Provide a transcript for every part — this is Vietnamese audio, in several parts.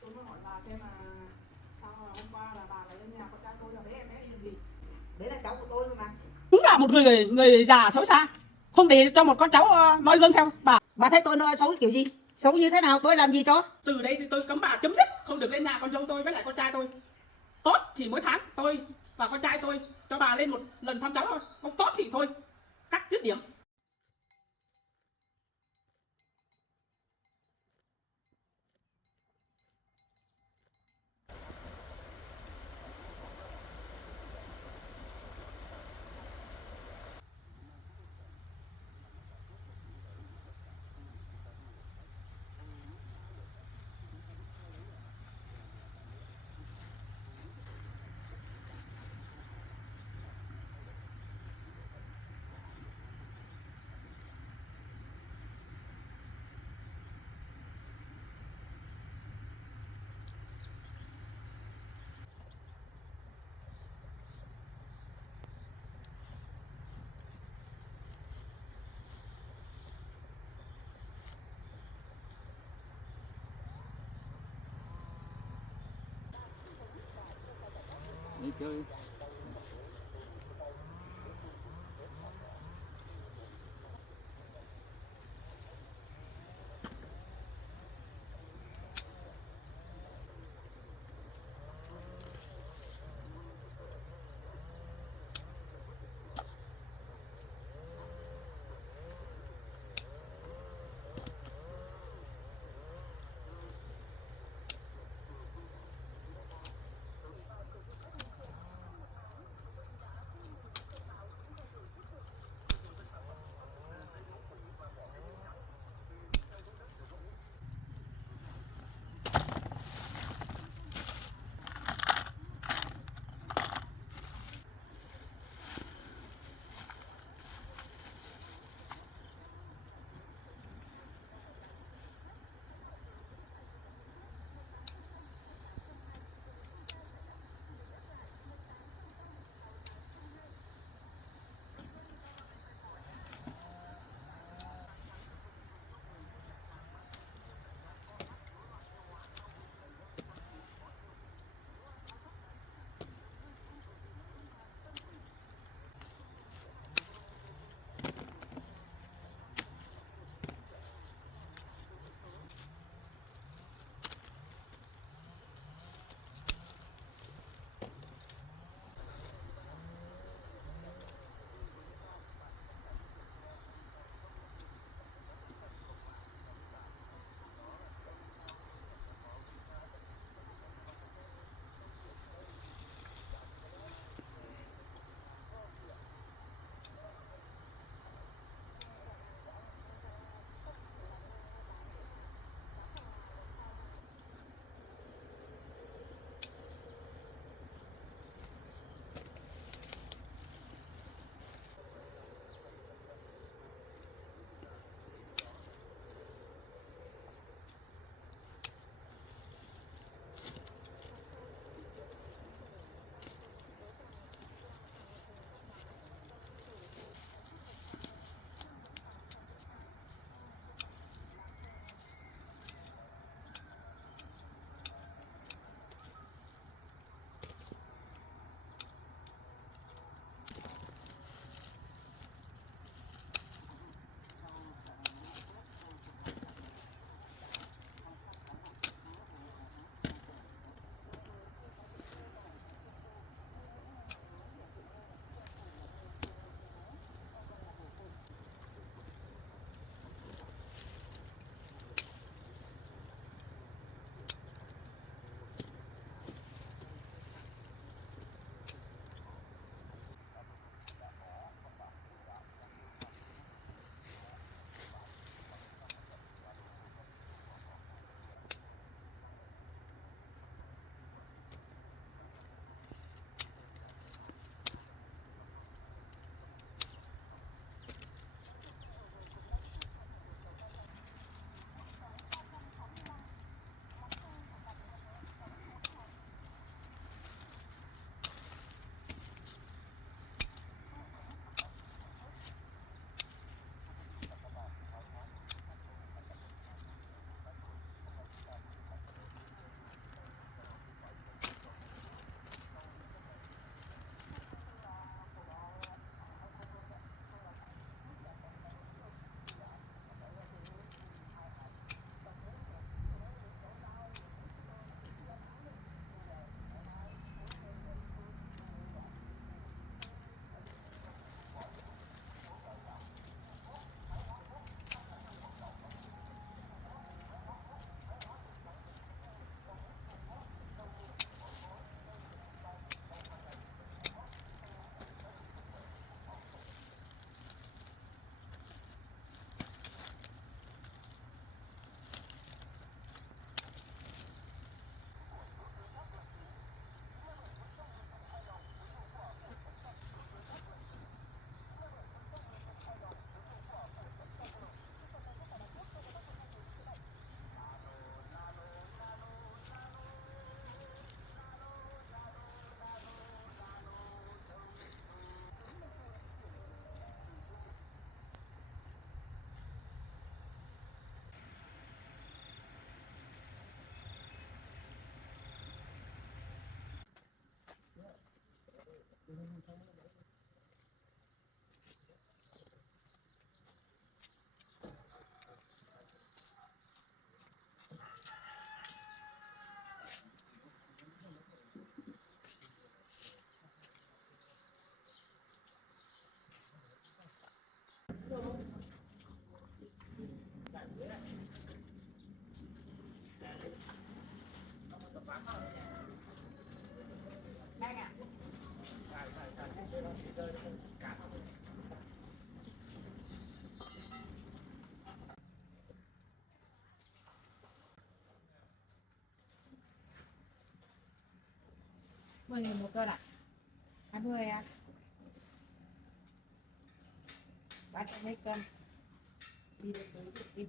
Tôi mới hỏi bà xem là sao là hôm qua là bà lấy nhà con trai tôi là bé em bé đi làm gì? Đấy là cháu của tôi cơ mà. Đúng là một người già xấu xa, không để cho một con cháu noi gương theo bà. Bà thấy tôi nói xấu cái kiểu gì? Xấu như thế nào? Tôi làm gì cho? Từ đây thì tôi cấm bà chấm dứt không được lên nhà con dâu tôi với lại con trai tôi. Tốt thì mỗi tháng tôi và con trai tôi cho bà lên một lần thăm cháu thôi, không tốt thì thôi, cắt dứt điểm. Đi chơi. 10.000 một cân ạ. 20 ạ. Bán cho mấy cân. Đi được tới đi.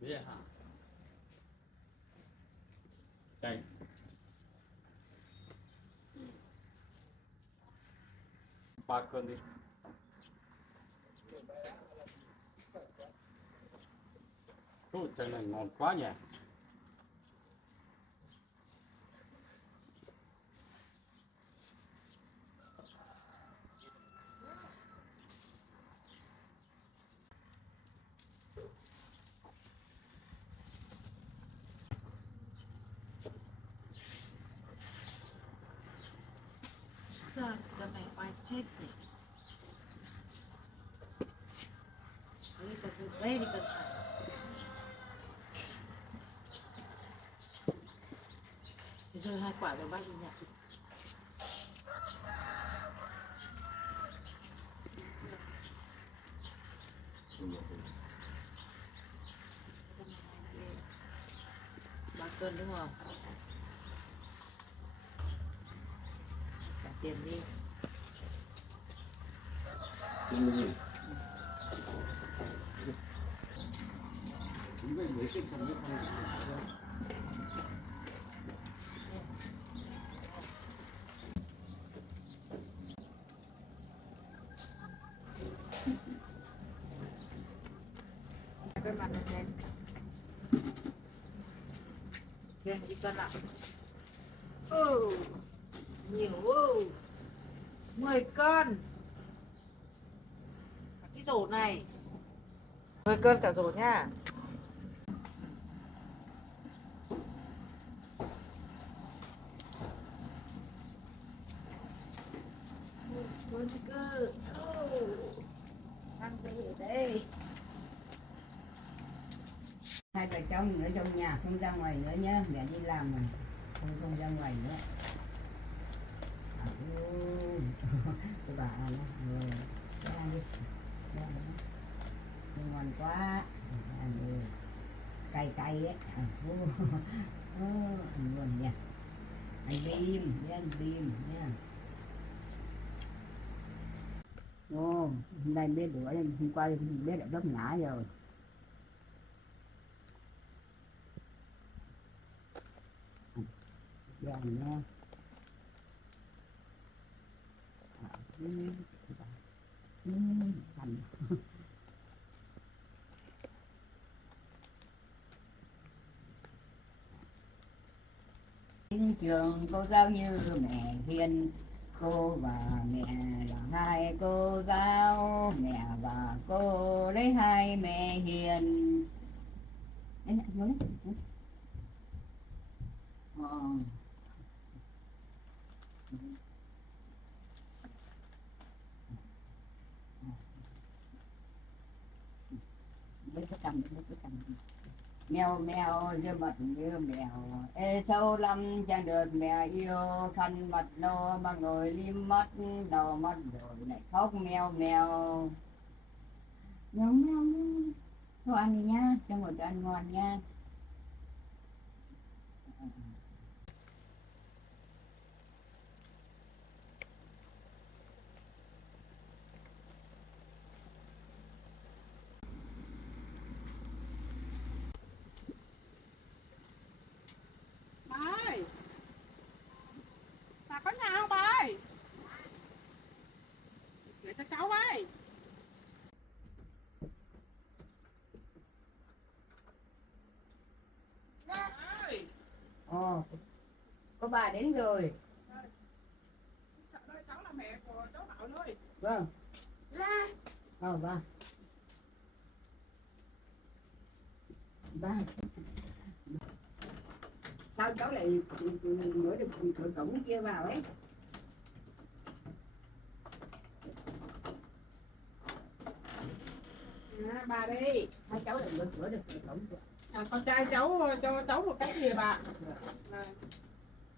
Biết hả? Đây. Ba cân đi. Ôi, trái này ngon quá nhỉ. Giờ cân này quay hết rồi. Đây đi cân phải. Giờ 2 quả rồi bác đi nhận. Ba cân đúng không? Trả tiền đi. 이거 몇 개 참여 사는 Cân mặt nó lên. Lên đi cân ạ. Nhiều 10 cân. Cái rổ này 10 cân cả rổ nha. Con cơ. Ăn cái gì đây? Hai vợ chồng ở trong nhà không ra ngoài nữa nhé, mẹ đi làm mà không ra ngoài nữa. Cái bà nó rồi cái ăn đi, ngon quá, ăn đi cay cay ấy, ăn ngon nha, ăn bìm nhé, ăn bìm nha. Ồ, hôm nay biết bữa hôm qua biết đã đớp ngã rồi. Vàng nha. Thành. Trường cô giáo như mẹ hiền, cô và mẹ là hai cô giáo, mẹ và cô lấy hai mẹ hiền. Đấy, nói. Với cái cầm mèo mèo như mật như mèo ê sâu lắm chẳng được mẹ yêu khăn mặt nô mà ngồi lim mắt đầu mắt rồi lại khóc mèo mèo mèo mèo thôi ăn đi nha cho một bữa ăn ngon nha. Bà ơi, bà có nhà không bà ơi? Để cho cháu ơi. Có bà đến rồi. Cháu là mẹ của cháu Bảo thôi. Vâng. Ba. Ba. Sao cháu lại mở được cửa cổng kia vào ấy? Bà đây. Sao cháu lại mở cửa được cửa cổng kia? Con trai cháu cho cháu một cái gì bà.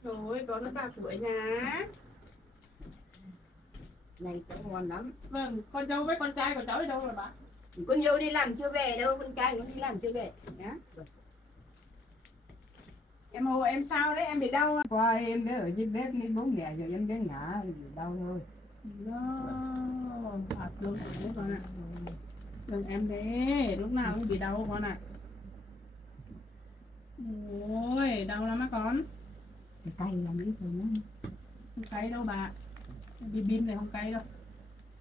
Rồi con nó 3 tuổi nhà. Này cháu ngon lắm. Vâng, con dâu với con trai của cháu đi đâu rồi bà? Con dâu đi làm chưa về đâu, con trai cũng đi làm chưa về. Nhá. Em hồ em sao đấy, em bị đau không? Qua em bé ở dưới bếp với bố mẹ rồi em bé ngã đau thôi. Thật luôn đấy con ạ. Đừng em bé, lúc nào cũng bị đau con ạ. Ôi, đau lắm á con. Cái tay làm biết rồi nó. Không cay đâu bà. Bim bim này không cay đâu.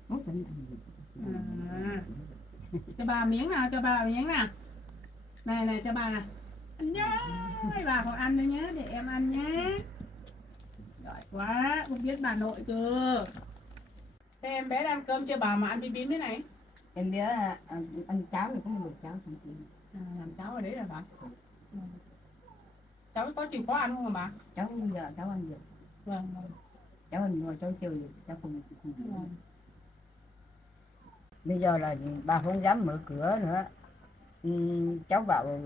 Hốt tỉnh. Cho bà miếng nào, cho bà miếng nào. Này cho bà này. Ăn nhá, bà còn ăn nữa nhá, để em ăn nhá. Giỏi quá, không biết bà nội cơ. Thế em bé ăn cơm chưa bà mà ăn bim bim thế này? Em bé ăn cháo thì có một cháo thằng chị. Làm cháo ở đấy là bà. Cháu có chịu khó ăn không hả bà? Cháu giờ cháu ăn được. Vâng. Cháu ăn ngồi cháu chơi cháu không. Vâng. Bây giờ là bà không dám mở cửa nữa. Cháu bảo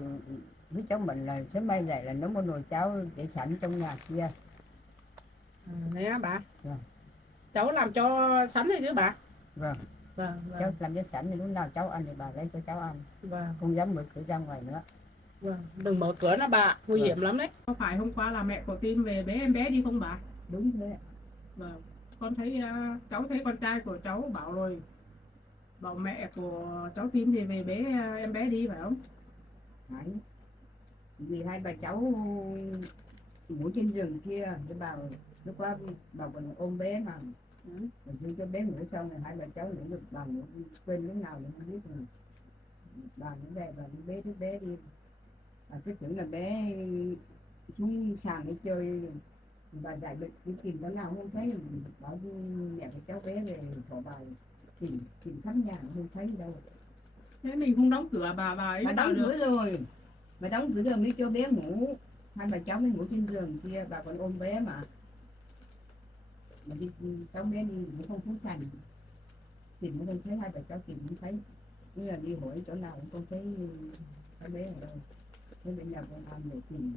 với cháu mình là sớm mai dậy là nấu một nồi cháo để sẵn trong nhà kia. Đấy á bà. Vâng. Cháu làm cho sẵn rồi chứ bà? Vâng. Vâng. Cháu làm cho sẵn thì lúc nào cháu ăn thì bà lấy cho cháu ăn. Vâng. Không dám mở cửa ra ngoài nữa. Vâng. Đừng mở cửa nữa bà, nguy hiểm lắm đấy. Có phải hôm qua là mẹ của Tin về bế em bé đi không bà? Đúng thế. Vâng. Con thấy cháu thấy con trai của cháu bảo rồi, bảo mẹ của cháu Tin thì về bế em bé đi phải không? Phải. Vì hai bà cháu ngủ trên giường kia để bảo lúc qua bà còn ôm bé mà. Rồi cho bé ngủ xong rồi hai bà cháu ngủ được bà ngủ quên lúc nào thì không biết rồi. Bà ngủ đây bà đi bế bé đi. Bà cứ tưởng là bé xuống sàn để chơi. Bà dạy đi tìm chỗ nào không thấy, bảo mẹ của cháu bé về thổ bài tìm khắp nhà không thấy đâu. Thế mình không đóng cửa bà ấy Bà đóng cửa rồi, bà đóng cửa rồi mới cho bé ngủ. Hai bà cháu mới ngủ trên giường kia, bà còn ôm bé mà đi cháu bé đi ngủ không xuống sàn, tìm cũng không thấy, hai bà cháu tìm không thấy, như là đi hỏi chỗ nào cũng không thấy cháu bé ở đâu. Thế bên nhà công an để tìm.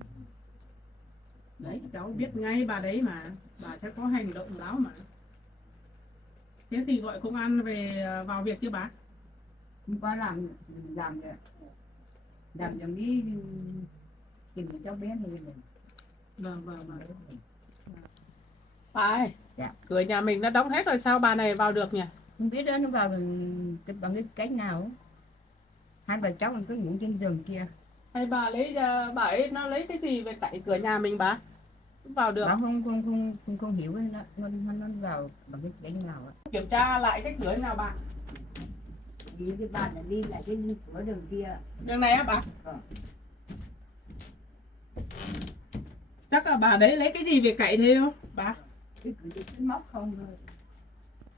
Đấy, cháu biết ngay bà đấy mà, bà sẽ có hành động láo mà. Thế thì gọi công an về vào việc chưa bà? Hôm qua làm giống đi tìm cháu bé này. Vâng. Bà ơi, Dạ. cửa nhà mình đã đóng hết rồi sao bà này vào được nhỉ? Không biết đó nó vào bằng cái cách nào. Hai bà cháu cứ ngủ trên giường kia. Hay bà ấy nó lấy cái gì về cậy cửa nhà mình bà? Không vào được. Bà không hiểu cái nó vào bằng cái cách nào. Kiểm tra lại cái cửa nào bà? Đi cái bàn là đi lại cái cửa đường kia. Đường này á bà? Vâng. Chắc là bà đấy lấy cái gì về cậy thế không bà? Cái cửa chỉ cái móc không thôi.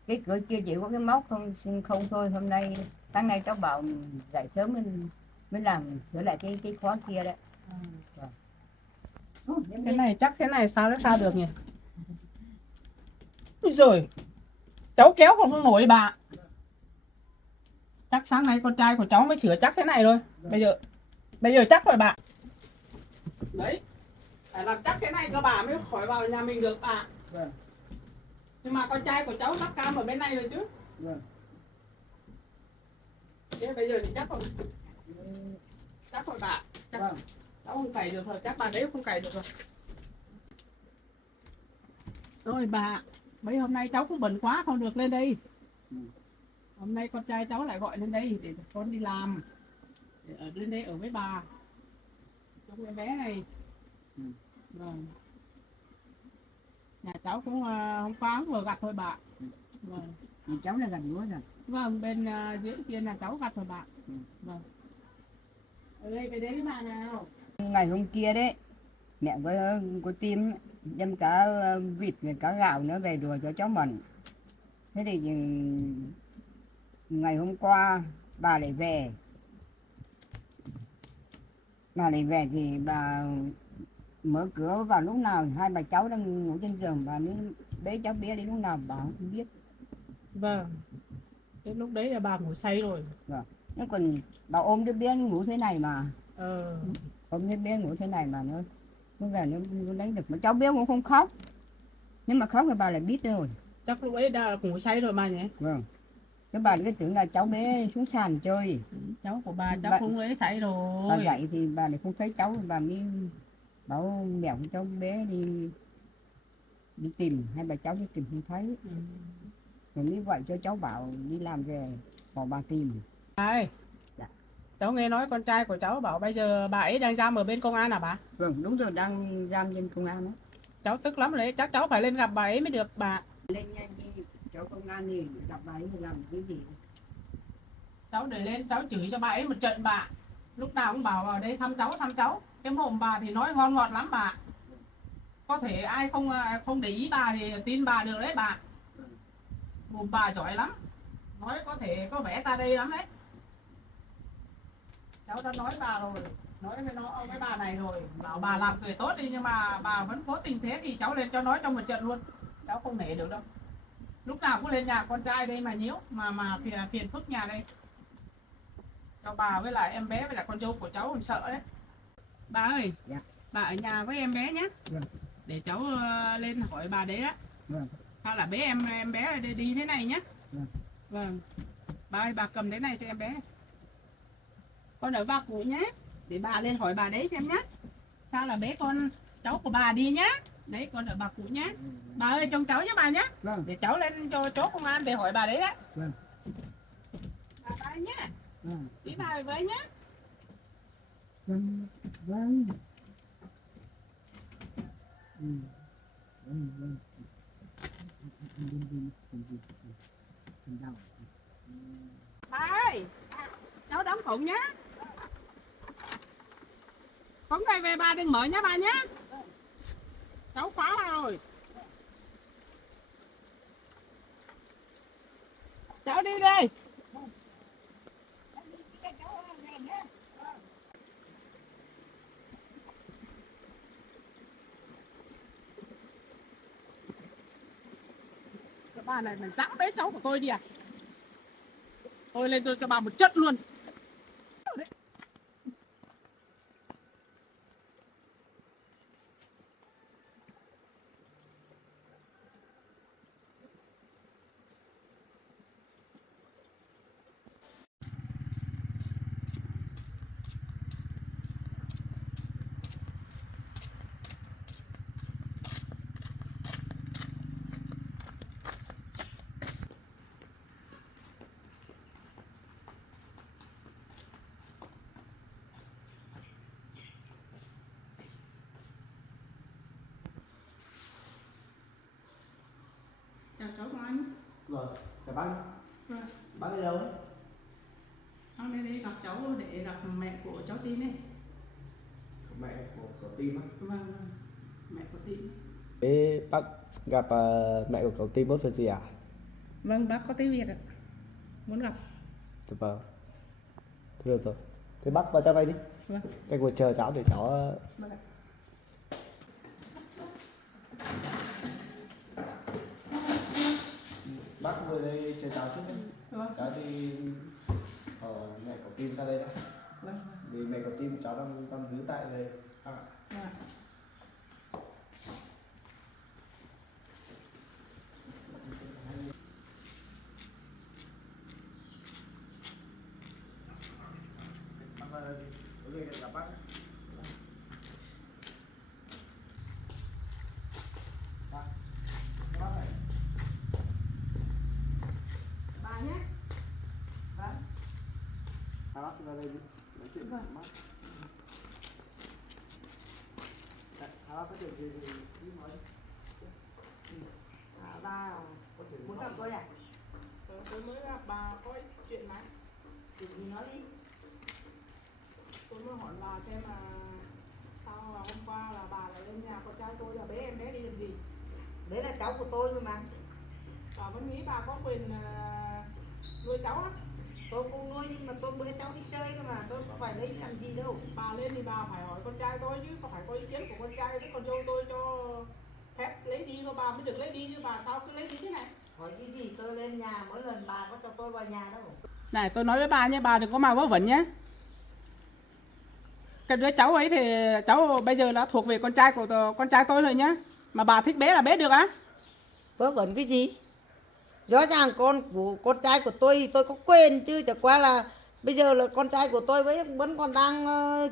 Cái cửa kia chỉ có cái móc không thôi. Hôm nay sáng nay cháu bảo dậy sớm mới làm sửa lại cái khóa kia đấy. Vâng. Cái này chắc thế này sao nó ra được nhỉ? Rồi cháu kéo còn không nổi bà. Chắc sáng nay con trai của cháu mới sửa chắc thế này thôi. Bây giờ chắc rồi bà. Đấy, phải làm chắc thế này cho bà mới khỏi vào nhà mình được bà. Vâng. Nhưng mà con trai của cháu lắp cam ở bên này rồi chứ. Vâng. Thế bây giờ thì chắc rồi. Chắc rồi bà. Chắc. Vâng. Cháu không cày được rồi, chắc bà đấy không cày được rồi. Rồi bà, mấy hôm nay cháu cũng bận quá không được lên đây. Hôm nay con trai cháu lại gọi lên đây để con đi làm. Để ở lên đây ở với bà. Trong cái bé này. Vâng. Nhà cháu cũng hôm qua vừa gặt thôi bà. Vâng. Thì cháu là gần lúa rồi. Vâng, bên dưới kia là cháu gặt rồi bà. Vâng. Ở đây về đấy với bà nào. Ngày hôm kia đấy mẹ có tim đem cả vịt và cả gạo nữa về đùa cho cháu mình. Thế thì ngày hôm qua bà lại về thì bà mở cửa vào lúc nào hai bà cháu đang ngủ trên giường, bà mới bế cháu bé đi lúc nào bà không biết. Vâng. Thế lúc đấy là bà ngủ say rồi. Nó còn bà ôm đứa bé ngủ thế này mà, ôm đứa bé ngủ thế này mà nó về nó lấy được, mà cháu bé cũng không khóc, nếu mà khóc thì bà lại biết rồi. Chắc lúc ấy đã ngủ say rồi bà nhỉ? Vâng. Cái bà cứ tưởng là cháu bé xuống sàn chơi. Cháu của bà chắc không ấy say rồi. Bà dậy thì bà lại không thấy cháu, bà mới bảo mẹ của cháu bé đi tìm, hai bà cháu đi tìm không thấy. Rồi mới gọi cho cháu bảo đi làm về, bỏ bà tìm. Ai? Dạ. Cháu nghe nói con trai của cháu bảo bây giờ bà ấy đang giam ở bên công an à bà? Vâng, đúng rồi, đang giam trên công an đó. Cháu tức lắm đấy, chắc cháu phải lên gặp bà ấy mới được bà. Lên đi chỗ công an thì gặp bà ấy thì làm cái gì? Cháu để lên cháu chửi cho bà ấy một trận bà. Lúc nào cũng bảo vào đây thăm cháu. Cái mồm bà thì nói ngon ngọt lắm bà. Có thể ai không để ý bà thì tin bà được đấy bà. Mồm bà giỏi lắm. Nói có thể có vẻ ta đây lắm đấy. Cháu đã nói bà rồi, nói với bà này rồi, bảo bà làm người tốt đi, nhưng mà bà vẫn cố tình thế thì cháu lên cho nói trong một trận luôn. Cháu không nể được đâu. Lúc nào cũng lên nhà con trai đây mà nhiễu, mà phiền phức nhà đây. Cho bà với lại em bé với lại con dâu của cháu còn sợ đấy. Bà ơi, dạ. Bà ở nhà với em bé nhé. Vâng. Để cháu lên hỏi bà đấy đó. Vâng. Hay là bế em bé đi thế này nhé. Vâng. Vâng. Bà ơi, bà cầm cái này cho em bé. Con ở bà cụ nhé. Để bà lên hỏi bà đấy xem nhé. Sao là bế con cháu của bà đi nhé. Đấy, con ở bà cụ nhé. Bà ơi, trông cháu nhé bà nhé. Vâng. Để cháu lên cho chỗ công an để hỏi bà đấy đó. Vâng. Bà nhé. Vâng. Đi bà với nhé. Vâng. Vâng. Vâng. Bà ơi, cháu đóng cổng nhé. Cổng này về bà đừng mở nhé bà nhé. Cháu khóa ra rồi. Cháu đi đây. Cái bà này mày dám bế cháu của tôi đi à? Tôi lên tôi cho bà một trận luôn. Chào cháu của anh. Vâng, chào bác. Vâng. Bác ở đâu? Con lên đây gặp cháu để gặp mẹ của cháu Tin ấy. Mẹ của Tim á. Vâng, mẹ của Tin. Thế bác gặp mẹ của cậu Tim có việc gì à? Vâng, bác có tiếng Việt ạ. Muốn gặp. Vâng. Thôi được rồi. Thế bác vào trong đây đi. Vâng. Anh ngồi chờ cháu để cháu... Vâng ạ. Bác ngồi đây chờ cháu trước nhé. Vâng. Cháu đi... mẹ của Tim ra đây đó. Vâng. Vì mẹ của Tim cháu đang giữ tại đây. Bác ạ. Vâng. Bác vào đây đi. Có gì gặp bác. Bác này. Bà nhé. Vâng. Hai bác ra đây đi. Nói chuyện với bác. Hai bác có chuyện gì thì nói đi. Bà muốn gặp tôi à? Tôi mới gặp bà có chuyện này. Chuyện gì nói đi. Tôi mới hỏi bà xem là Xong là hôm qua là bà lại lên nhà con trai tôi là bế em bé đi làm gì? Đấy là cháu của tôi cơ mà. Bà vẫn nghĩ bà có quyền nuôi cháu á. Tôi không nuôi nhưng mà tôi bữa cháu đi chơi cơ mà, tôi có phải lấy làm gì đâu. Bà lên thì bà phải hỏi con trai tôi chứ, có phải có ý kiến của con trai với con dâu tôi cho phép lấy đi thôi bà mới được lấy đi chứ bà sao cứ lấy đi thế này? Hỏi cái gì tôi lên nhà mỗi lần bà có cho tôi vào nhà đâu. Này tôi nói với bà nhé, bà đừng có mà vớ vẩn nhé. Cái đứa cháu ấy thì cháu bây giờ đã thuộc về con trai của con trai tôi rồi nhá. Mà bà thích bế là bế được á? Vớ vẩn cái gì? Rõ ràng con trai của tôi thì tôi có quyền chứ, chẳng qua là bây giờ là con trai của tôi vẫn còn đang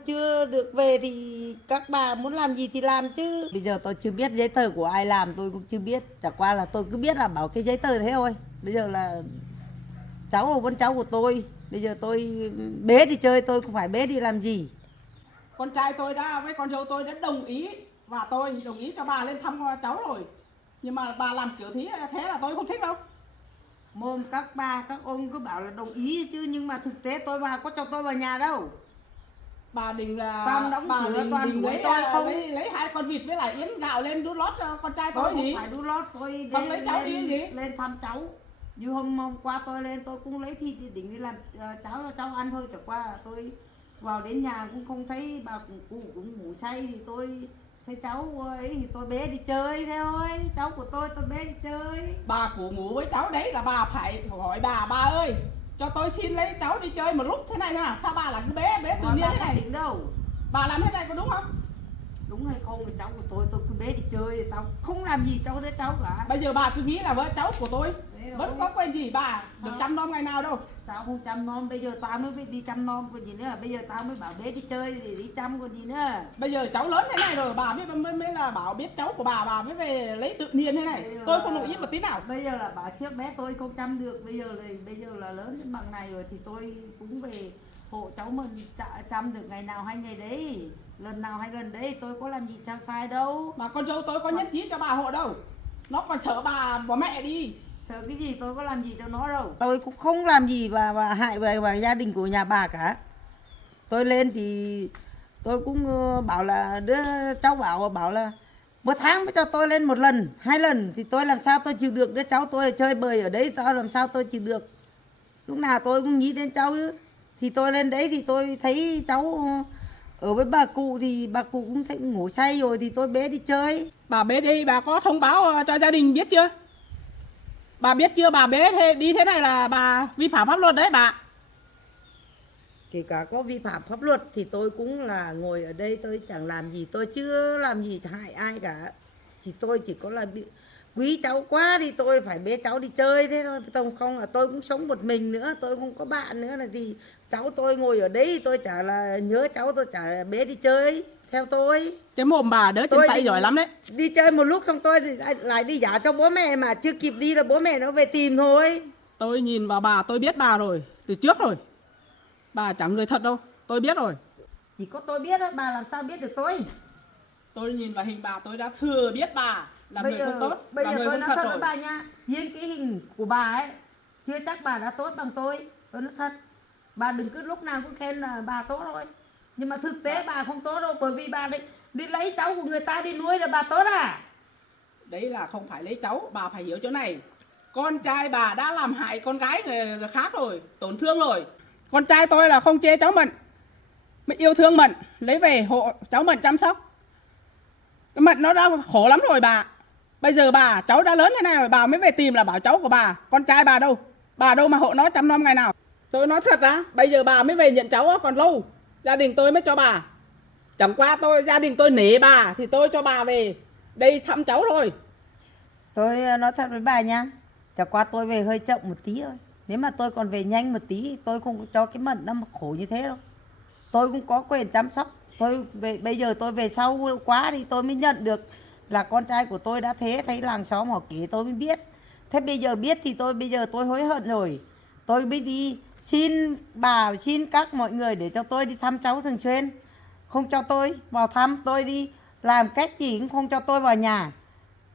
chưa được về thì các bà muốn làm gì thì làm chứ. Bây giờ tôi chưa biết giấy tờ của ai làm tôi cũng chưa biết, chẳng qua là tôi cứ biết là bảo cái giấy tờ thế thôi. Bây giờ là cháu là con cháu của tôi, bây giờ tôi bế đi chơi tôi cũng phải bế đi làm gì. Con trai tôi đã với con dâu tôi đã đồng ý và tôi đồng ý cho bà lên thăm cháu rồi. Nhưng mà bà làm kiểu thế là tôi không thích đâu. Mồm các bà các ông cứ bảo là đồng ý chứ nhưng mà thực tế tôi bà có cho tôi vào nhà đâu. Bà định là Toàn đóng bà cửa, toàn định đuổi lấy, tôi không. lấy 2 con vịt với lại yến gạo lên đút lót cho con trai tôi Tôi gì? không phải đu lót, tôi Không lấy cháu đi gì? lên thăm cháu. Như hôm qua tôi lên tôi cũng lấy thịt định đi làm cháo cho cháu ăn thôi, chẳng qua là tôi vào đến nhà cũng không thấy bà cụ cũng ngủ say thì tôi thấy cháu ấy thì tôi bé đi chơi thôi, cháu của tôi bé đi chơi. Bà của ngủ với cháu đấy là bà phải hỏi bà ơi cho tôi xin lấy cháu đi chơi một lúc thế này nào. Sao bà là cứ bế tự nhiên thế này? Định đâu. Bà làm thế này có đúng không? Đúng hay không thì cháu của tôi cứ bé đi chơi, tao không làm gì cháu đứa cháu cả. Bây giờ bà cứ nghĩ là với cháu của tôi Đấy vẫn rồi. có quyền gì bà được chăm nom ngày nào đâu. Tao không chăm nom, bây giờ tao mới đi chăm nom còn gì nữa, bây giờ tao mới bảo bé đi chơi để đi chăm còn gì nữa. Bây giờ cháu lớn thế này rồi bà mới là bảo biết cháu của bà mới về lấy tự nhiên thế này. Tôi không đồng ý một tí nào. Bây giờ là bảo trước bé tôi không chăm được, bây giờ là lớn đến bằng này rồi thì tôi cũng về hộ cháu mình chăm được ngày nào hay ngày đấy, lần nào hay lần đấy, tôi có làm gì sao sai đâu. Mà con dâu tôi có nhất trí cho bà hộ đâu, nó còn sợ bà bỏ mẹ đi. Sợ cái gì, tôi có làm gì cho nó đâu. Tôi cũng không làm gì và hại vào gia đình của nhà bà cả. Tôi lên thì tôi cũng bảo là đứa cháu bảo là một tháng mới cho tôi lên 1 lần 2 lần thì tôi làm sao tôi chịu được. Đứa cháu tôi chơi bời ở đấy tao làm sao tôi chịu được. Lúc nào tôi cũng nghĩ đến cháu chứ. Thì tôi lên đấy thì tôi thấy cháu ở với bà cụ thì bà cụ cũng thấy ngủ say rồi thì tôi bế đi chơi. Bà bế đi, bà có thông báo cho gia đình biết chưa? Bà biết chưa, bà bế đi thế này là bà vi phạm pháp luật đấy bà. Kể cả có vi phạm pháp luật thì tôi cũng là ngồi ở đây tôi chẳng làm gì, tôi chưa làm gì hại ai cả. Tôi chỉ có là quý cháu quá thì tôi phải bế cháu đi chơi thế thôi. Không là tôi cũng sống một mình nữa, tôi không có bạn nữa là thì cháu tôi ngồi ở đấy tôi chả là nhớ cháu, tôi chả là bế đi chơi theo tôi. Cái mồm bà đỡ chân tay giỏi lắm đấy. Đi chơi một lúc xong tôi lại đi giả cho bố mẹ mà chưa kịp đi là bố mẹ nó về tìm thôi. Tôi nhìn vào bà tôi biết bà rồi, từ trước rồi. Bà chẳng người thật đâu, tôi biết rồi. Chỉ có tôi biết đó, bà làm sao biết được tôi. Tôi nhìn vào hình bà tôi đã thừa biết bà là người không tốt, bây là giờ người tôi không nói thật thật rồi. với bà nha, riêng cái hình của bà ấy chưa chắc bà đã tốt bằng tôi nói thật. Bà đừng cứ lúc nào cũng khen là bà tốt thôi, nhưng mà thực tế bà không tốt đâu, bởi vì bà đi lấy cháu của người ta đi nuôi là bà tốt à. Đấy là không phải lấy cháu, bà phải hiểu chỗ này. Con trai bà đã làm hại con gái người khác rồi, tổn thương rồi. Con trai tôi là không chê cháu mình, mới yêu thương mình, lấy về hộ cháu mình chăm sóc. Cái Mận nó đã khổ lắm rồi bà. Bây giờ cháu đã lớn thế này rồi bà mới về tìm là bảo cháu của bà. Con trai bà đâu? Bà đâu mà hộ nó chăm nom ngày nào? Tôi nói thật á, bây giờ bà mới về nhận cháu á, còn lâu. Gia đình tôi mới cho bà. Chẳng qua gia đình tôi nể bà thì tôi cho bà về đây thăm cháu thôi. Tôi nói thật với bà nha, chẳng qua tôi về hơi chậm một tí thôi. Nếu mà tôi còn về nhanh một tí tôi không cho cái Mận nó mà khổ như thế đâu. Tôi cũng có quyền chăm sóc. Bây giờ tôi về sau quá thì tôi mới nhận được là con trai của tôi đã thế, thấy làng xóm họ kể tôi mới biết. Thế bây giờ biết thì bây giờ tôi hối hận rồi. Tôi mới đi xin bà, xin các mọi người để cho tôi đi thăm cháu thường xuyên. Không cho tôi vào thăm, tôi đi làm cách gì cũng không cho tôi vào nhà.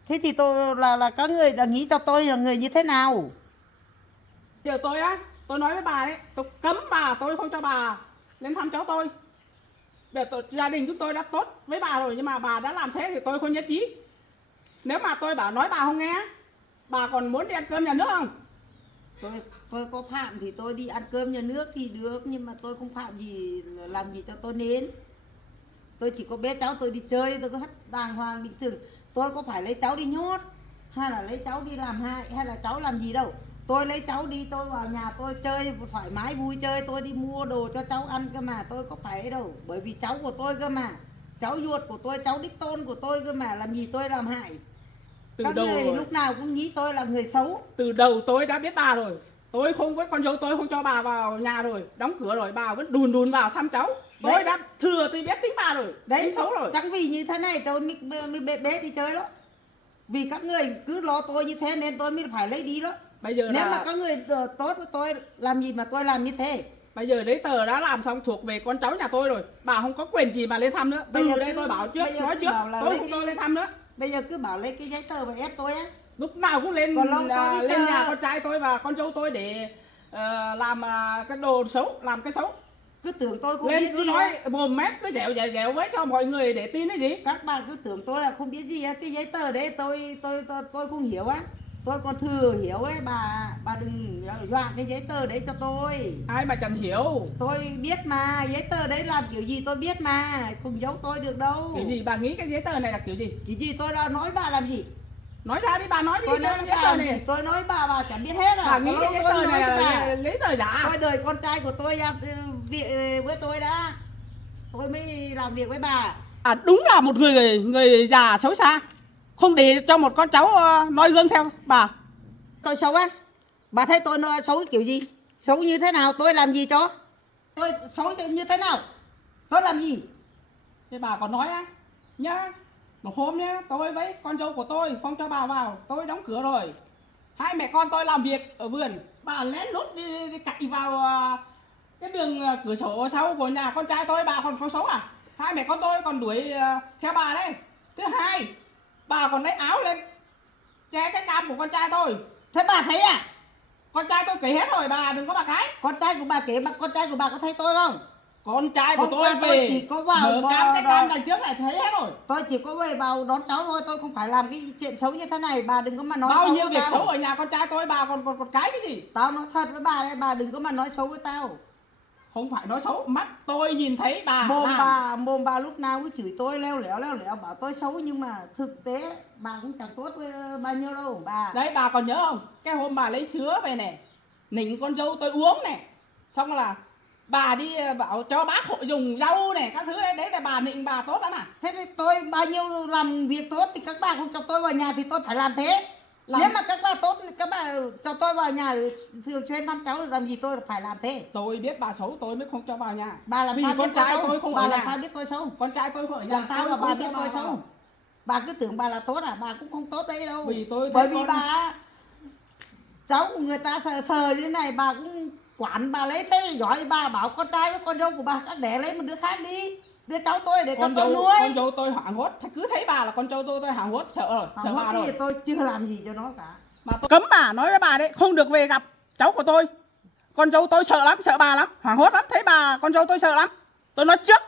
Thế thì tôi là các người đã nghĩ cho tôi là người như thế nào? Giờ tôi nói với bà đấy, tôi cấm bà, tôi không cho bà lên thăm cháu tôi. Bây giờ gia đình chúng tôi đã tốt với bà rồi, nhưng mà bà đã làm thế thì tôi không nhất trí. Nếu mà tôi bảo nói bà không nghe, bà còn muốn đi ăn cơm nhà nước không? Tôi có phạm thì tôi đi ăn cơm nhà nước thì được, nhưng mà tôi không phạm gì, làm gì cho tôi nên. Tôi chỉ có bé cháu tôi đi chơi, tôi có hết đàng hoàng bình thường. Tôi có phải lấy cháu đi nhốt, hay là lấy cháu đi làm hại, hay là cháu làm gì đâu. Tôi lấy cháu đi, tôi vào nhà tôi chơi thoải mái vui chơi, tôi đi mua đồ cho cháu ăn cơ mà, tôi có phải đâu. Bởi vì cháu của tôi cơ mà, cháu ruột của tôi, cháu đích tôn của tôi cơ mà, làm gì tôi làm hại. Từ Các đầu người rồi. lúc nào cũng nghĩ tôi là người xấu. Từ đầu tôi đã biết bà rồi. Tôi không với con dâu tôi không cho bà vào nhà rồi, đóng cửa rồi, bà vẫn đùn đùn vào thăm cháu. Tôi Đấy. đã thừa tôi biết tính bà rồi. Đấy, tính xấu rồi. chẳng vì như thế này tôi mới bế đi chơi đó. Vì các người cứ lo tôi như thế nên tôi mới phải lấy đi đó. Bây giờ Nếu là mà các người tốt với tôi, làm gì mà tôi làm như thế. bây giờ giấy tờ đã làm xong thuộc về con cháu nhà tôi rồi, bà không có quyền gì mà lên thăm nữa. Từ Bây giờ đây cứ- tôi bảo trước, bây giờ nói cứ trước, bảo là tôi lấy không cái- cho lên thăm nữa. Bây giờ cứ bảo lấy cái giấy tờ và ép tôi á. Lúc nào cũng lên Còn lâu tôi đi lên sợ. nhà con trai tôi và con dâu tôi để làm cái đồ xấu, làm cái xấu. Cứ tưởng tôi không Lên biết cứ gì nói á. mồm mép cứ dẻo dẻo dẻo với cho mọi người để tin cái gì. Các bạn cứ tưởng tôi là không biết gì á. Cái giấy tờ đấy tôi không hiểu á. Tôi còn thừa hiểu ấy, bà đừng dọa cái giấy tờ đấy cho tôi. Ai mà chẳng hiểu. Tôi biết mà, giấy tờ đấy làm kiểu gì tôi biết mà, không giấu tôi được đâu. Kiểu gì bà nghĩ cái giấy tờ này là kiểu gì? Kiểu gì tôi đã nói bà làm gì? Nói ra đi, bà nói đi Tôi cái nói giấy bà tờ làm gì? này. Tôi nói bà chẳng biết hết à. Bà nghĩ Có cái lâu giấy tôi tờ nói này cho bà. là giấy tờ giả. Tôi đợi con trai của tôi ra việc với tôi đã, tôi mới làm việc với bà. Đúng là một người già xấu xa, không để cho một con cháu noi gương theo bà. Tôi xấu á? Bà thấy tôi nói xấu kiểu gì? Xấu như thế nào? Tôi làm gì cho? Tôi xấu như thế nào? Tôi làm gì? Thế bà còn nói á nhá, một hôm nhá, tôi với con dâu của tôi không cho bà vào, tôi đóng cửa rồi. Hai mẹ con tôi làm việc ở vườn, bà lén lút đi cậy vào cái đường cửa sổ sau của nhà con trai tôi, bà còn không xấu à? Hai mẹ con tôi còn đuổi theo bà đấy. Thứ hai, bà còn lấy áo lên che cái cam của con trai tôi. Thế bà thấy à? Con trai tôi kể hết rồi, bà đừng có bà cái. Con trai của bà kể mà con trai của bà có thấy tôi không? Con trai của Hôm tôi qua tôi về chỉ có vào mở cam cái cam đằng trước này thấy hết rồi. Tôi chỉ có về vào đón cháu thôi, tôi không phải làm cái chuyện xấu như thế này, bà đừng có mà nói Bao xấu nhiêu với việc tao. xấu ở nhà con trai tôi bà còn cái gì? Tao nói thật với bà đây, bà đừng có mà nói xấu với tao. Không phải nói xấu, mắt tôi nhìn thấy bà làm. Mồm bà lúc nào cứ chửi tôi leo lẻo bảo tôi xấu, nhưng mà thực tế bà cũng chẳng tốt với bao nhiêu đâu bà. Đấy, bà còn nhớ không? Cái hôm bà lấy sứa về này, nịnh con dâu tôi uống này, xong là bà đi bảo cho bác hộ dùng rau này các thứ đấy, đấy là bà nịnh bà tốt lắm à? Thế thì tôi bao nhiêu làm việc tốt thì các bà không cho tôi vào nhà thì tôi phải làm thế. Làm- Nếu mà các bà tốt, các bà cho tôi vào nhà thường xuyên thăm cháu thì làm gì tôi phải làm thế. Tôi biết bà xấu tôi mới không cho vào nhà. Bà làm Vì sao con biết tôi trai xấu? tôi không Bà ở làm nhà. sao biết tôi xấu? Con trai tôi không ở nhà. Làm sao mà tôi bà không biết cho tôi vào. xấu? Bà cứ tưởng bà là tốt à? Bà cũng không tốt đấy đâu. Vì tôi thấy Bởi vì con- bà cháu của người ta sờ như thế này bà cũng quản, bà lấy thế giỏi, bà bảo con trai với con dâu của bà các để lấy một đứa khác đi, đứa cháu tôi để Con cho tôi dâu, nuôi. con dâu tôi hoảng hốt, cứ thấy bà là con dâu tôi hoảng hốt, sợ rồi, sợ bà rồi. Thì tôi chưa làm gì cho nó cả. Mà tôi cấm bà, nói với bà đấy, không được về gặp cháu của tôi. Con dâu tôi sợ lắm, sợ bà lắm, hoảng hốt lắm, thấy bà con dâu tôi sợ lắm. Tôi nói trước.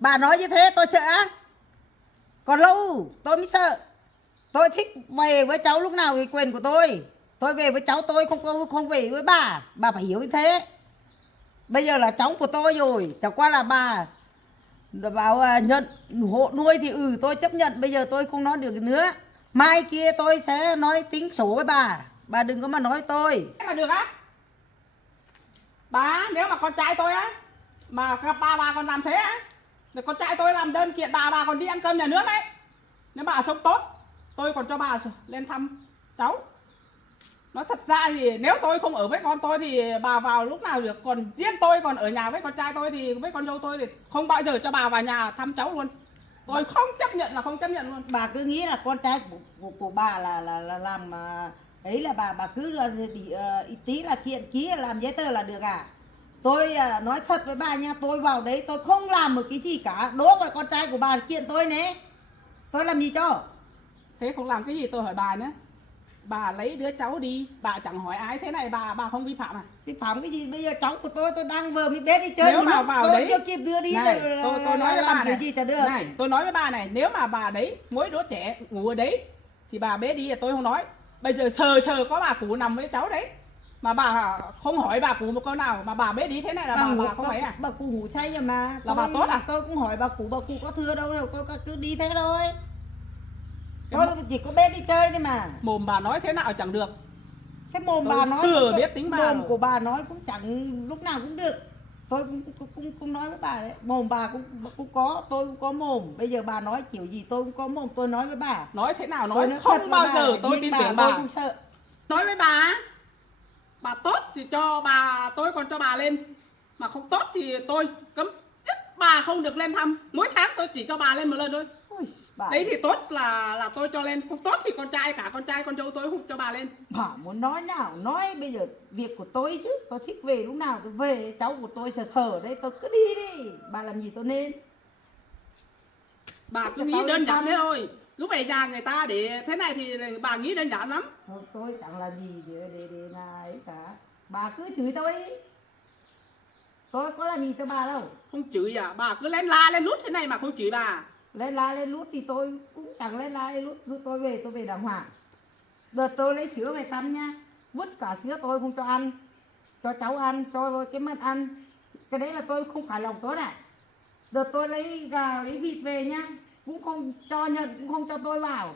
Bà nói như thế tôi sợ á? Còn lâu tôi mới sợ. Tôi thích về với cháu lúc nào thì quyền của tôi. Tôi về với cháu tôi, không về với bà. Bà phải hiểu như thế. Bây giờ là cháu của tôi rồi, chẳng qua là bà bảo nhận hộ nuôi thì tôi chấp nhận. Bây giờ tôi không nói được nữa. Mai kia tôi sẽ nói tính sổ với bà. Bà đừng có mà nói tôi. Mà được á. Bà, nếu mà con trai tôi á, mà gặp bà còn làm thế á, thì con trai tôi làm đơn kiện bà còn đi ăn cơm nhà nước đấy. Nếu bà sống tốt, tôi còn cho bà lên thăm cháu. Nói thật ra thì nếu tôi không ở với con tôi thì bà vào lúc nào được. Còn riêng tôi còn ở nhà với con trai tôi thì với con dâu tôi thì không bao giờ cho bà vào nhà thăm cháu luôn. Tôi không chấp nhận là không chấp nhận luôn. Bà cứ nghĩ là con trai của bà là làm ấy là bà cứ tí là kiện ký làm giấy tờ là được à? Tôi nói thật với bà nha, tôi vào đấy tôi không làm một cái gì cả. Đố phải con trai của bà kiện tôi nè, tôi làm gì cho? Thế không làm cái gì tôi hỏi bà nữa. bà lấy đứa cháu đi, bà chẳng hỏi ai, thế này bà không vi phạm à? Vi phạm cái gì? Bây giờ cháu của tôi đang vừa mới bé đi chơi, Nếu một mà lúc vào tôi đấy- chưa kịp đưa đi Này, là tôi nói với làm bà kiểu này, gì chả được. này, tôi nói với bà này, nếu mà bà đấy, mỗi đứa trẻ ngủ ở đấy, thì bà bế đi là tôi không nói. Bây giờ sờ có bà cụ nằm với cháu đấy, mà bà không hỏi bà cụ một câu nào, mà bà bế đi thế này là bà không ấy à? Bà cụ ngủ say rồi mà. Là bà tốt à? Tôi cũng hỏi bà cụ có thưa đâu, tôi cứ đi thế thôi. Cái Tôi chỉ có bé đi chơi thôi mà. Mồm bà nói thế nào chẳng được. Cái mồm Tôi bà nói thừa biết tính bà mồm rồi. của bà nói cũng chẳng lúc nào cũng được. Tôi cũng nói với bà đấy, mồm bà cũng có, tôi cũng có mồm. Bây giờ bà nói kiểu gì tôi cũng có mồm, tôi nói với bà. Nói thế nào Tôi nói, thật với không bao bà, giờ tôi riêng tin bà, tưởng tôi bà. cũng sợ. Nói với bà tốt thì cho bà, tôi còn cho bà lên. Mà không tốt thì tôi cấm dứt bà không được lên thăm. Mỗi tháng tôi chỉ cho bà lên một lần thôi. Ôi, bà, Đấy thì tốt là tôi cho lên, không tốt thì con trai con dâu tôi không cho bà lên. bà muốn nói nào nói, bây giờ việc của tôi chứ. Tôi thích về lúc nào tôi về, cháu của tôi sờ đấy, tôi cứ đi đi. Bà làm gì tôi nên. Bà cứ Thế nghĩ tôi đơn lên giản thăm. thế thôi. Cứ về nhà người ta để thế này thì bà nghĩ đơn giản lắm. Thôi, tôi chẳng làm gì để là ấy cả. Bà cứ chửi tôi đi. Tôi có làm gì cho bà đâu. Không chửi à, bà cứ lên la lên lút thế này mà không chửi bà. Lên la lên lút thì tôi cũng chẳng lên la lên lút. Tôi về đàng hoàng. Đợt tôi lấy sữa về tắm nha, vứt cả sữa tôi không cho ăn, cho cháu ăn, cho cái mật ăn. Cái đấy là tôi không phải lòng tốt à. Đợt tôi lấy gà lấy vịt về nhá, cũng không cho nhận, cũng không cho tôi vào.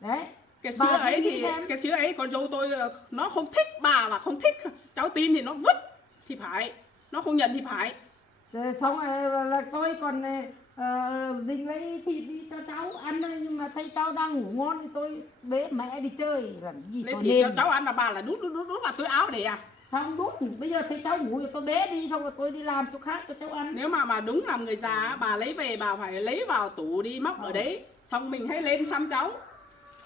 Đấy. Cái Bà sữa cứ ấy nghĩ thì xem. cái sữa ấy con dâu tôi nó không thích, bà mà không thích, cháu tin thì nó vứt thì phải, nó không nhận thì phải. Rồi xong rồi là tôi còn định lấy thịt đi cho cháu ăn thôi, nhưng mà thấy cháu đang ngủ ngon thì tôi bế mẹ đi chơi làm gì Lấy tôi thịt cho nên. cháu ăn là bà là đút vào túi áo để à? Xong đút, bây giờ thấy cháu ngủ thì tôi bế đi, xong rồi tôi đi làm chỗ khác cho cháu ăn. Nếu mà đúng làm người già, bà lấy về bà phải lấy vào tủ đi móc ở đấy, xong mình hãy lên thăm cháu.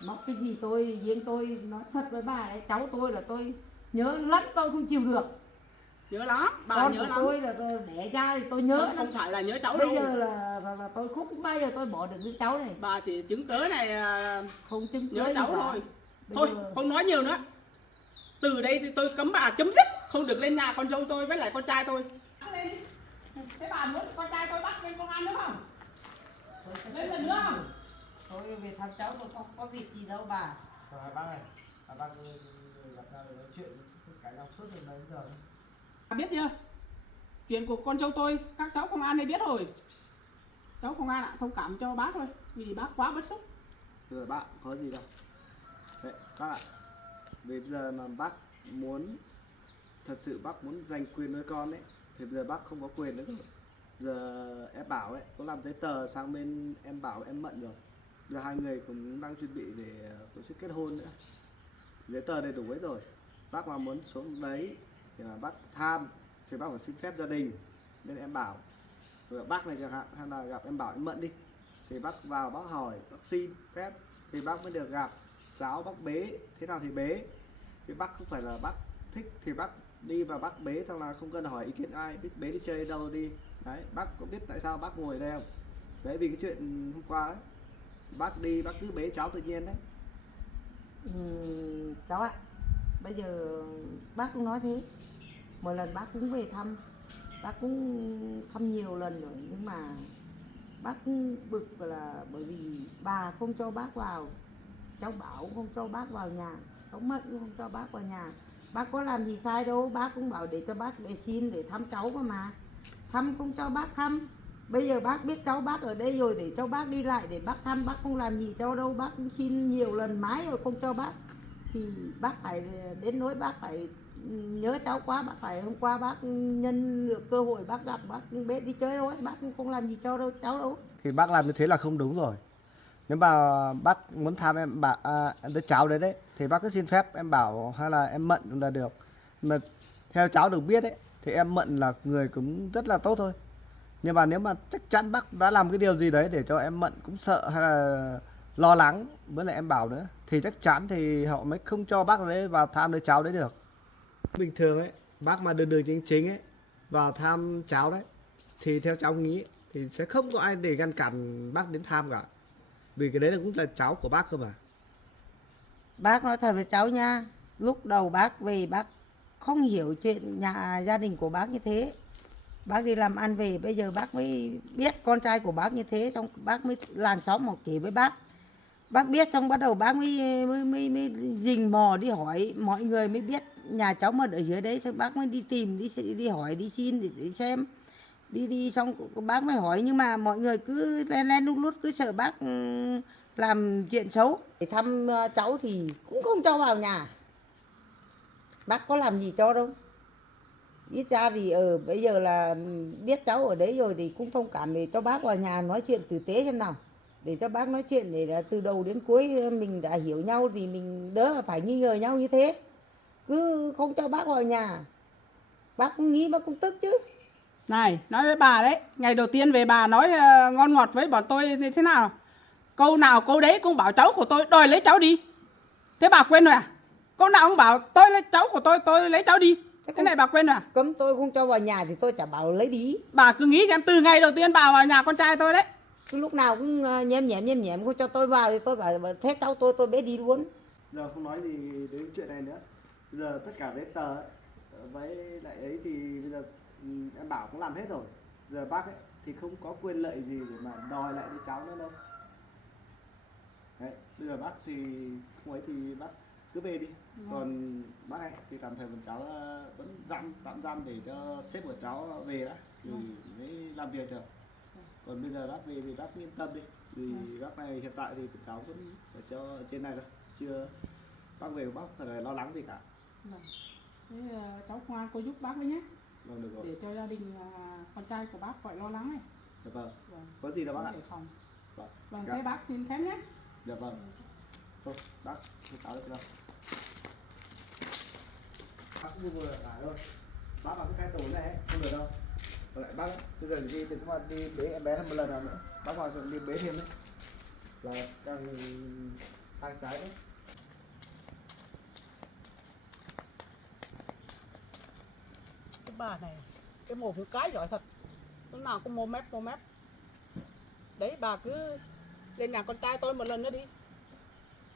Móc cái gì tôi, riêng tôi nói thật với bà đấy, cháu tôi là tôi nhớ lắm, tôi không chịu được. Nhớ lắm, bà Con nhớ của lắm. tôi là tôi đẻ ra thì tôi nhớ Không, lắm. không phải là nhớ cháu Bây đâu. giờ là tôi không bao giờ tôi bỏ được đứa cháu này. Bà chỉ chứng cớ này Không chứng nhớ cứ cháu gì cả. thôi. Bây Thôi, giờ- không nói nhiều nữa. Từ đây thì tôi cấm bà chấm dứt, không được lên nhà con dâu tôi với lại con trai tôi. Lên đi. Thế bà muốn con trai tôi bắt lên công an nữa không? Lên lần nữa không? Tôi về thăm cháu tôi không có việc gì đâu bà. Chào hai bác này. Hai bác gặp nhau để nói chuyện cãi nhau suốt từ nãy đến giờ. Bà biết chưa? Chuyện của con dâu tôi, các cháu công an này biết rồi. Cháu công an ạ, thông cảm cho bác thôi, vì bác quá bức xúc. Rồi bác có gì đâu. Đấy, bác ạ. Vì bây giờ mà bác muốn, thật sự bác muốn giành quyền nuôi con ấy, thì bây giờ bác không có quyền nữa rồi. Giờ em Bảo ấy có làm giấy tờ sang bên em Bảo em Mận rồi. Giờ hai người cũng đang chuẩn bị để tổ chức kết hôn nữa. Giấy tờ đầy đủ hết rồi. Bác mà muốn xuống đấy thì là bác tham thì bác phải xin phép gia đình bên em Bảo. Rồi bác này chẳng hạn, hay là gặp em Bảo em Mận đi, thì bác vào bác hỏi, bác xin phép thì bác mới được gặp cháu, bác bế thế nào thì bế. Vì bác không phải là bác thích thì bác đi và bác bế, xong là không cần hỏi ý kiến ai, biết bế đi chơi đâu đi. Đấy, bác có biết tại sao bác ngồi đây không? Đấy, vì cái chuyện hôm qua đấy, bác đi bác cứ bế cháu tự nhiên đấy. Cháu ạ, bây giờ bác cũng nói thế. Một lần bác cũng về thăm, bác cũng thăm nhiều lần rồi, nhưng mà bác cũng bực là bởi vì bà không cho bác vào, cháu Bảo cũng không cho bác vào nhà, cháu Mận cũng không cho bác vào nhà. Bác có làm gì sai đâu, bác cũng bảo để cho bác về xin để thăm cháu mà thăm không cho bác thăm. Bây giờ bác biết cháu bác ở đây rồi để cho bác đi lại để bác thăm, bác không làm gì cho đâu, bác cũng xin nhiều lần mãi rồi không cho bác. Thì bác phải đến nỗi bác phải nhớ cháu quá, bác phải hôm qua bác nhân được cơ hội bác gặp, bác bé đi chơi thôi, bác cũng không làm gì cho đâu cháu đâu. Thì bác làm như thế là không đúng rồi. Nếu mà bác muốn thăm em Bảo, đứa cháu đấy thì bác cứ xin phép em Bảo hay là em Mận cũng là được. Mà theo cháu được biết ấy, thì em Mận là người cũng rất là tốt thôi. Nhưng mà nếu mà chắc chắn bác đã làm cái điều gì đấy để cho em Mận cũng sợ hay là lo lắng với lại em Bảo nữa, thì chắc chắn thì họ mới không cho bác đấy vào thăm đứa cháu đấy được. Bình thường ấy, bác mà đường chính ấy vào thăm cháu đấy, thì theo cháu nghĩ ấy, thì sẽ không có ai để ngăn cản bác đến thăm cả. Vì cái đấy là cũng là cháu của bác cơ mà. Bác nói thật với cháu nha, lúc đầu bác về bác không hiểu chuyện gia đình của bác như thế. Bác đi làm ăn về bây giờ bác mới biết con trai của bác như thế, xong bác mới làng xóm họ kể với bác. Bác biết xong bắt đầu bác mới rình mò đi hỏi mọi người mới biết nhà cháu Mận ở dưới đấy, xong bác mới đi tìm đi hỏi đi xin để xem. Đi xong bác mới hỏi nhưng mà mọi người cứ len lút lút cứ sợ bác làm chuyện xấu. Để thăm cháu thì cũng không cho vào nhà. Bác có làm gì cho đâu. Ít ra thì bây giờ là biết cháu ở đấy rồi thì cũng thông cảm để cho bác vào nhà nói chuyện tử tế xem nào. Để cho bác nói chuyện để là từ đầu đến cuối mình đã hiểu nhau thì mình đỡ phải nghi ngờ nhau như thế. Cứ không cho bác vào nhà. Bác cũng nghĩ bác cũng tức chứ. Này, nói với bà đấy, ngày đầu tiên về bà nói ngon ngọt với bọn tôi như thế nào? Câu nào câu đấy cũng bảo cháu của tôi đòi lấy cháu đi. Thế bà quên rồi à? Câu nào cũng bảo tôi lấy cháu của tôi lấy cháu đi. Thế này bà quên rồi à? Cấm tôi không cho vào nhà thì tôi chả bảo lấy đi. Bà cứ nghĩ xem từ ngày đầu tiên bà vào nhà con trai tôi đấy. Cứ lúc nào cũng nhem nhẹm không cho tôi vào thì tôi bảo thế cháu tôi bé đi luôn. Giờ không nói gì đến chuyện này nữa. Bây giờ tất cả giấy tờ ấy, với lại ấy thì bây giờ em bảo cũng làm hết rồi. Giờ bác ấy thì không có quyền lợi gì để mà đòi lại với cháu nữa đâu. Đấy, bây giờ bác thì không ấy thì bác cứ về đi. Còn bác ấy thì tạm thời bọn cháu vẫn tạm giam để cho sếp của cháu về đã thì mới làm việc được. Còn bây giờ bác về thì bác yên tâm đi. Vì bác này hiện tại thì cháu vẫn ở cho trên này thôi, chưa bác về bác phải lo lắng gì cả. Thế cháu Khoa cô giúp bác với nhé. Vâng, được rồi. Để cho gia đình con trai của bác khỏi lo lắng này. Dạ vâng. Có gì đâu bác ạ. Phòng. Vâng. Vâng, Dạ. thế bác xin phép nhé. Dạ vâng. Thôi, bác cháu được đâu. Bác cũng vừa cả thôi. Bác vào cái tủ này ấy, không được đâu. Còn lại bác ấy, bây giờ đi đừng có mà đi bế em bé thêm một lần nào nữa. Bác vào rồi đi bế thêm đấy. Là càng sai trái đấy. Cái bà này, cái mồm cái giỏi thật. Lúc nào cũng mồm mép. Đấy, bà cứ lên nhà con trai tôi một lần nữa đi.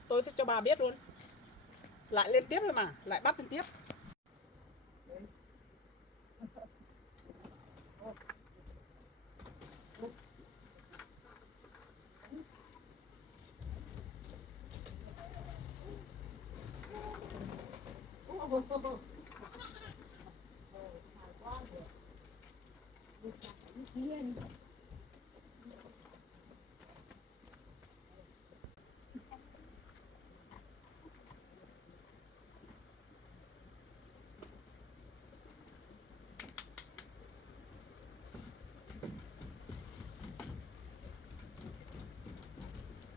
Tôi sẽ cho bà biết luôn. Lại lên tiếp rồi mà, lại bắt lên tiếp.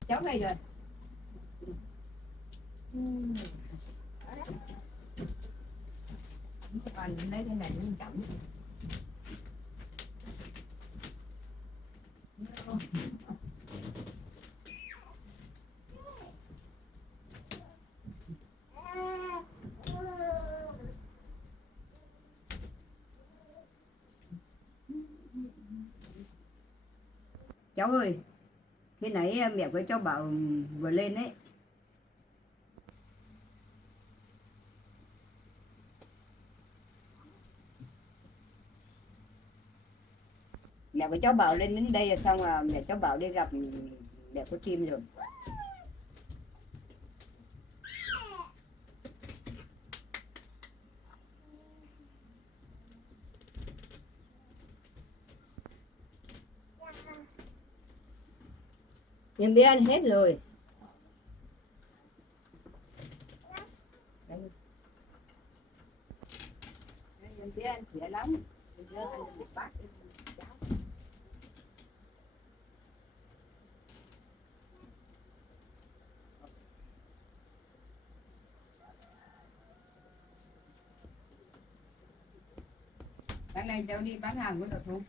Cháu này rồi. Còn lấy cái này mình chậm. Cháu ơi, khi nãy mẹ với cháu bảo vừa lên đấy. Mẹ với cháu bảo lên đến đây xong là mẹ cháu bảo đi gặp mẹ có chim rồi. Nhân viên ăn hết rồi. Nhân viên ăn khỏe lắm. Nhân viên ăn một bát cháo. Sáng nay cháu đi bán hàng có được không?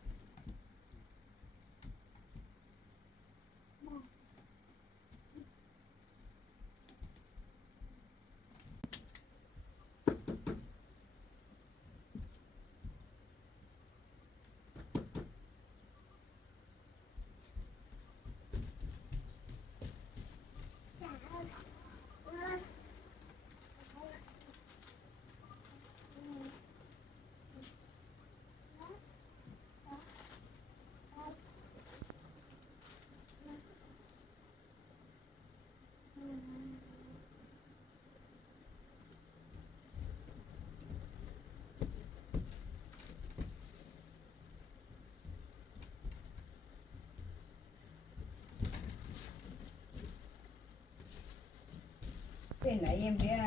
thì nãy em bé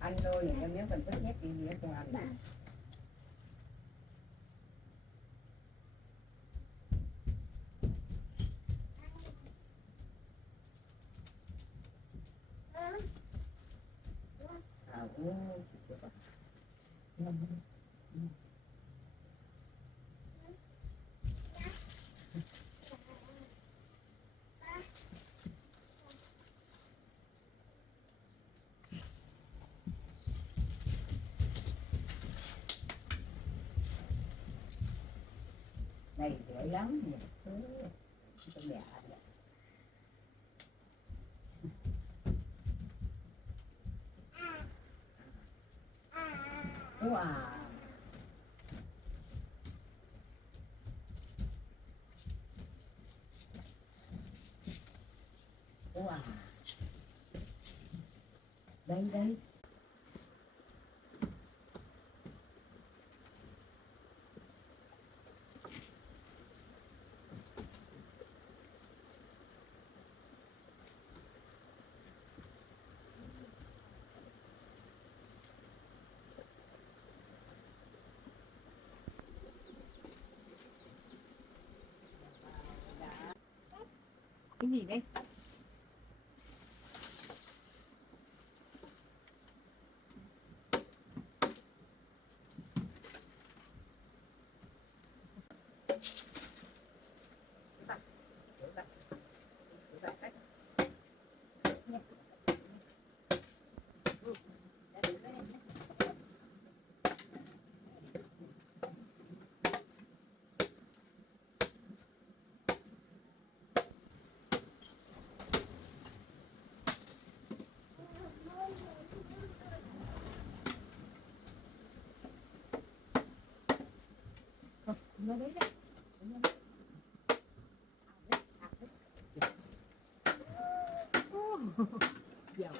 ăn thôi thì em bé cần thích nhất thì em không ăn. Này dễ lắm nhỉ. Con mẹ wow. Wow. Đây đây. Cái gì đây? Nó đấy đấy. Dầu.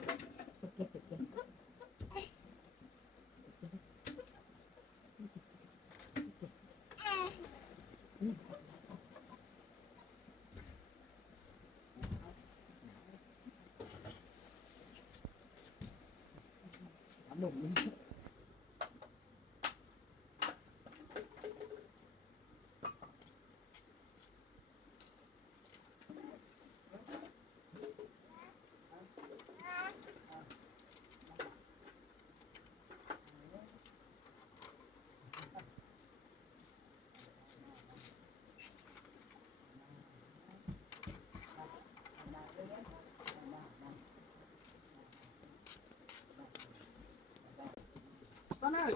Con ơi,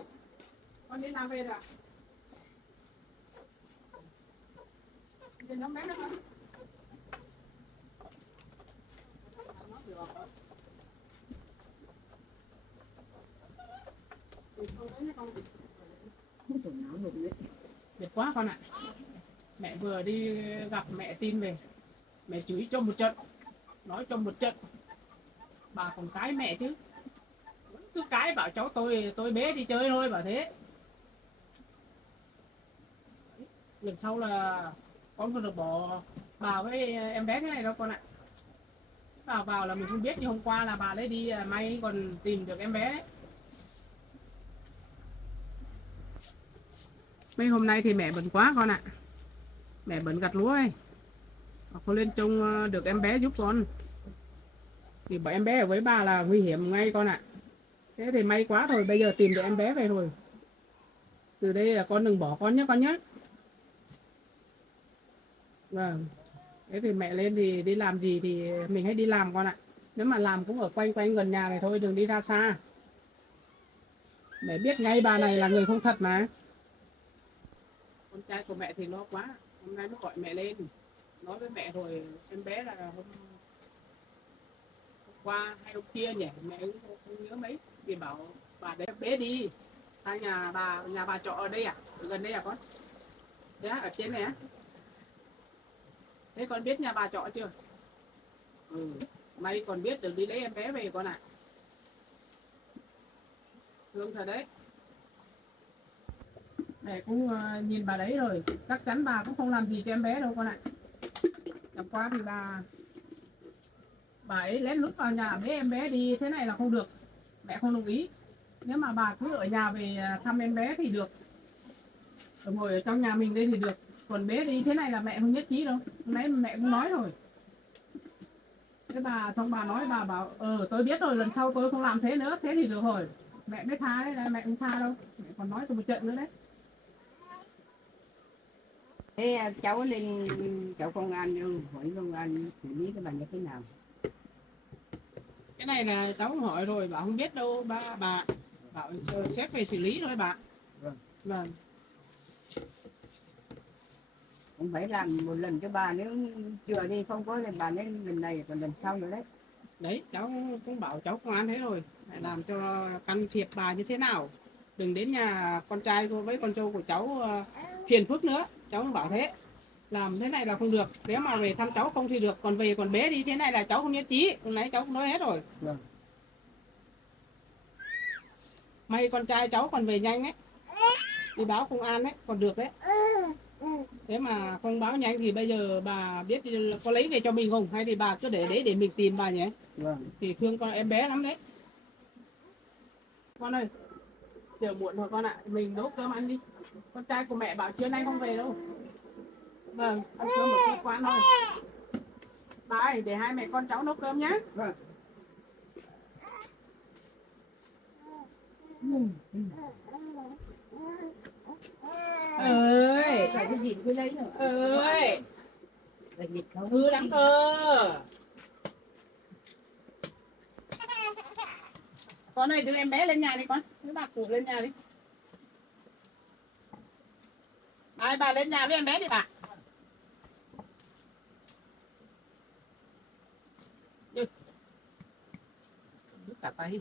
con đi làm về rồi. Đi nấu bé nữa con. Mệt quá con ạ. Mẹ vừa đi gặp mẹ tin về. Mẹ chửi cho một trận. Nói cho một trận. Bà còn cái mẹ chứ. Cứ cái bảo cháu tôi bé đi chơi thôi bảo thế. Lần sau là con không được bỏ bà với em bé thế này đâu con ạ. Vào là mình không biết, như hôm qua là bà lấy đi may còn tìm được em bé đấy. Mấy hôm nay thì mẹ bận quá con ạ. Mẹ bận gặt lúa ấy. Con lên trông được em bé giúp con. Thì bởi em bé ở với bà là nguy hiểm ngay con ạ. Thế thì may quá rồi, bây giờ tìm được em bé về rồi. Từ đây là con đừng bỏ con nhé con nhé. Vâng. Thế thì mẹ lên thì đi làm gì thì mình hãy đi làm con ạ. Nếu mà làm cũng ở quanh quanh gần nhà này thôi, đừng đi ra xa. Mẹ biết ngay bà này là người không thật mà. Con trai của mẹ thì lo quá. Hôm nay nó gọi mẹ lên. Nói với mẹ rồi em bé là hôm qua hay hôm kia nhỉ, mẹ cũng không nhớ mấy. Vì bảo bà đấy bé đi sang nhà bà trọ ở đây à, ở gần đây à con? Thế ở trên này á? Thế con biết nhà bà trọ chưa? Ừ, may còn biết được đi lấy em bé về con ạ. Thương thật đấy. Mẹ cũng nhìn bà đấy rồi, chắc chắn bà cũng không làm gì cho em bé đâu con ạ. Hôm qua thì bà ấy lén lút vào nhà bế em bé đi thế này là không được, mẹ không đồng ý. Nếu mà bà cứ ở nhà về thăm em bé thì được, ngồi ở trong nhà mình đây thì được, còn bế đi thế này là mẹ không nhất trí đâu. Nãy mẹ cũng nói rồi. Thế bà xong bà nói, bà bảo tôi biết rồi, lần sau tôi không làm thế nữa, thế thì được rồi. Mẹ mới tha đấy, mẹ không tha đâu, mẹ còn nói tôi một trận nữa đấy. Thế cháu lên cháu công an đâu, hỏi công an xử lý cái bà như thế nào? Cái này là cháu hỏi rồi, bà không biết đâu bà bảo sếp về xử lý thôi bà. Vâng. Cũng phải làm một lần cho bà, nếu chưa đi không có thì bà nên lần này còn lần sau nữa đấy. Đấy, cháu cũng bảo cháu công an thế rồi, phải làm cho can thiệp bà như thế nào, đừng đến nhà con trai với con dâu của cháu phiền phức nữa. Cháu cũng bảo thế, làm thế này là không được, nếu mà về thăm cháu không thì được, còn về còn bế đi thế này là cháu không nhất trí. Hôm nãy cháu cũng nói hết rồi. Vâng. May con trai cháu còn về nhanh ấy, đi báo công an đấy còn được đấy. Thế mà không báo nhanh thì bây giờ bà biết có lấy về cho mình không, hay thì bà cứ để đấy để mình tìm bà nhé. Vâng. Thì thương con em bé lắm đấy. Con ơi, giờ muộn rồi con ạ, mình nấu cơm ăn đi. Con trai của mẹ bảo trưa nay không về đâu. Vâng, ăn cơm ở cơ quan thôi. Bà ơi, để hai mẹ con cháu nấu cơm nhé. Vâng. Ơi, Phải cái gì cứ lấy nữa. ơi, Phải dịch không? hư lắm cơ. Con ơi, đưa em bé lên nhà đi con, đưa bà cụ lên nhà đi. Bà lên nhà với em bé đi bà. Đi. Đứt cả tay.